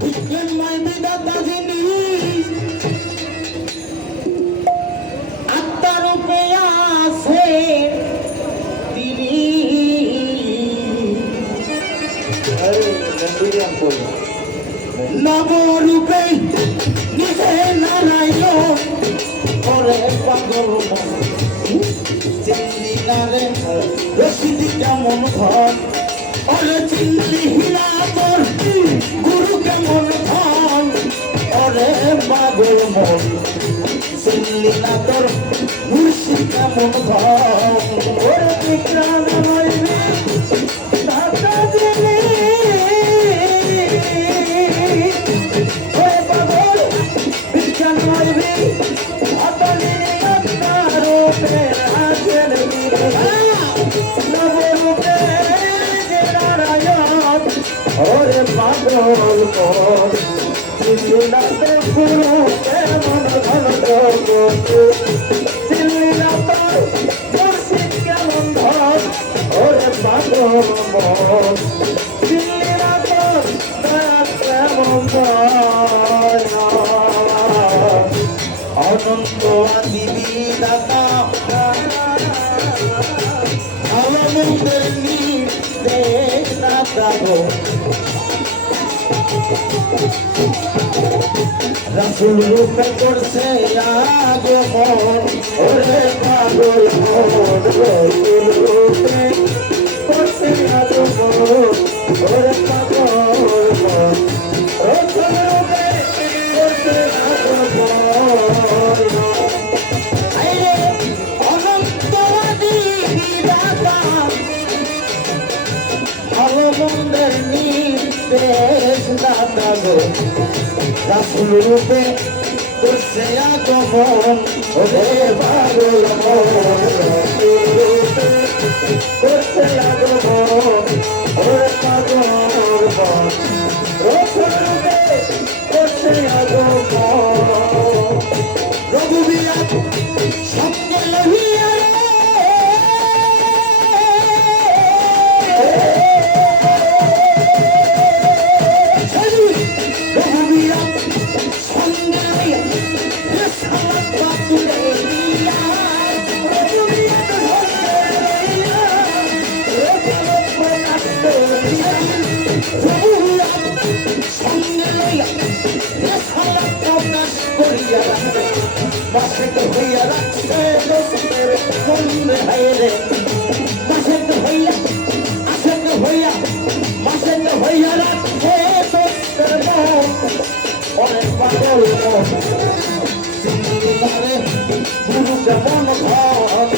বিজ্ঞানময় বিধাতা যিনি আত্মারূপে আছে তিনি নবরূপে নিজে নারায়ণ করে পাগল চিনলি না রে রশিদি কেমন ঘর ওরে চিনলি না তোর গুরু কেমন ধন ওরে পাগল মন চিনলি না তোর মুর্শিদ কেমন ধন ওরে বিক্রাম নইবে দাতা দিলে ওরে পাগল বিজ্ঞান নইবে দাতা দিলে আত্মারূপে আছেন নবরূপে নারায়ণ ওরে পাগল মন চিনলি না তোর গুরু কেমন ধন চিনলি না তোর মুর্শিদ কেমন ধন ওরে পাগল মন চিনলি না তোর দাস কেমন ধন অনন্ত আদি বিধাতা আলমদের নির্দেশ দাতা গো রাসূল রূপে করছে আগমন ওরে পাগল মন রাসূল রূপে করছে আগমন ওরে পাগল মন রাসূল রূপে করছে আগমন আইরে অনন্তবাদী বিধাতা আলমদের নির্দেশ দাতা গো রাসূল রূপে করছে আগমন ওরে পাগল মন রাসূল রূপে করছে আগমন ওরে পাগল মন রাসূল রূপে করছে আগমন রঘুবীর সঙ্গে লহিয়া মাসেক হইয়া রাখছে দোস্তের মনে হায়রে মাসেক হইয়া আশেক হইয়া মাসেক হইয়া রাখছে দোস্তের মন অনেক পাগল মন চিনলি না রে গুরু কেমন ধন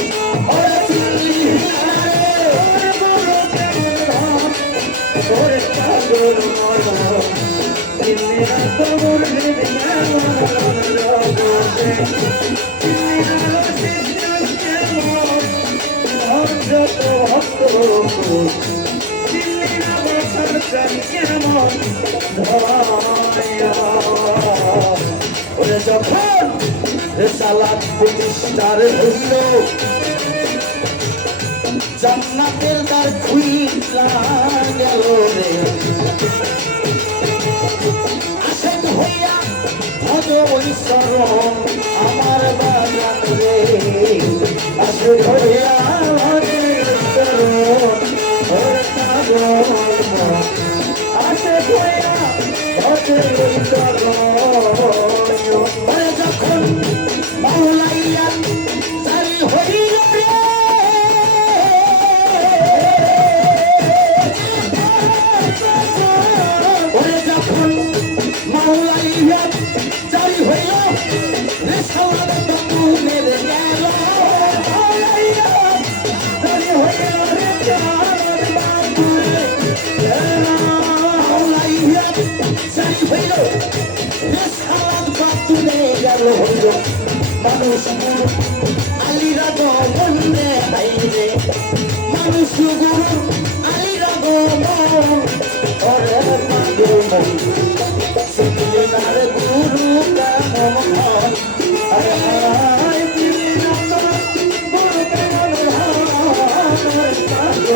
ওরে চিনলি না রে গুরু কেমন ধন ওরে পাগল মন চিনলি না তো মুর্শিদ কেমন যখন রেসালাত প্রতিষ্ঠার হইল জান্নাতের দ্বার খুইলা গেল রে আশেক হইয়া ভজ ওই শরণ আমার বাগান রে আশেক হইয়া ভজ শরণ ওরে পাগল মন আশেক হইয়া ভজ ওই শরণ ওরে যখন মাওলাইয়া জারি হইল রে ওরে যখন মাওলাইয়া জারি হইল রেসালাত বন্ধু মেরে গেল মাওলাইয়া জারি হইল রেসালাত বন্ধু মাওলাইয়া জারি হইল রেসালাত বন্ধু গেল হইল মানুষ আলীরা গমনে হাইরে মানুষ গুরু আলীরা গমন ওরে পাগল মন চিনলি না রে গুরু কেমন ধন আরে হায় চিনলি না তোর গুরু কেমন ধন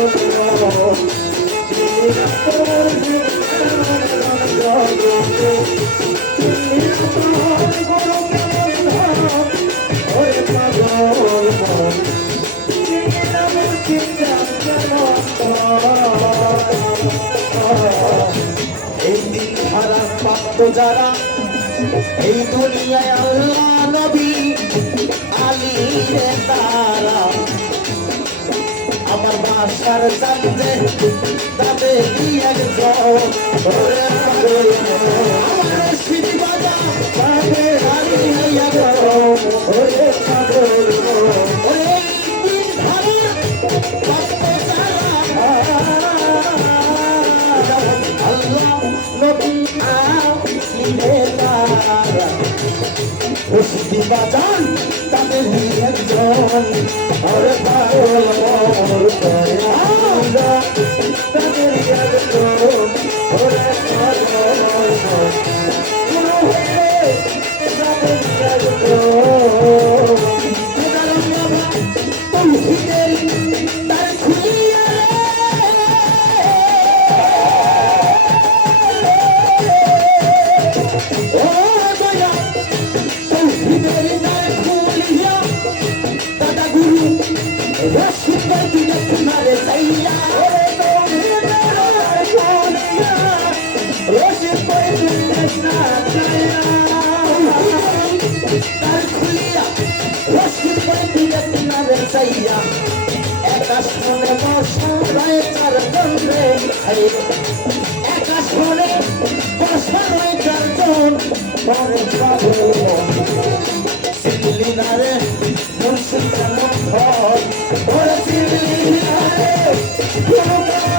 যারা এই দুনিয়ায় আল্লাহ নবী আলী রে তারা আমার বাসার চাঁদে তাদের একজন ওরে পাগল আমার সিঁড়ি বাজা তাদের আলী হইয়া গো ওরে পাগল ওরে দিন ধারা বাপ্পা যারা আল্লাহ নবী আলী রে তারা খুশি বাজান তাদের একজন ওরে পাগল মোর দয়ালা তাদের একজন ওরে পাগল গুরু হইলে তাদের একজন তৌহিদের তার খুলিয়া ও দয়া তৌহিদের তার খুলিয়া দাদা গুরু রশিদ ভাই দিনে তোমারে চাইয়া ওরে তৌহিদের তার খুলিয়া রশিদ ভাই দিনে না চাইয়া তার খুলিয়া রশিদ ভাই দিনে তোমারে চাইয়া একা শুনে বসায় চার গন্ধে একা শুনে বসায় চার জন পরে পাগল সিগলি নারে মুর্শিদ কেমন ফল ওরে সিগলি নারে গুরু কা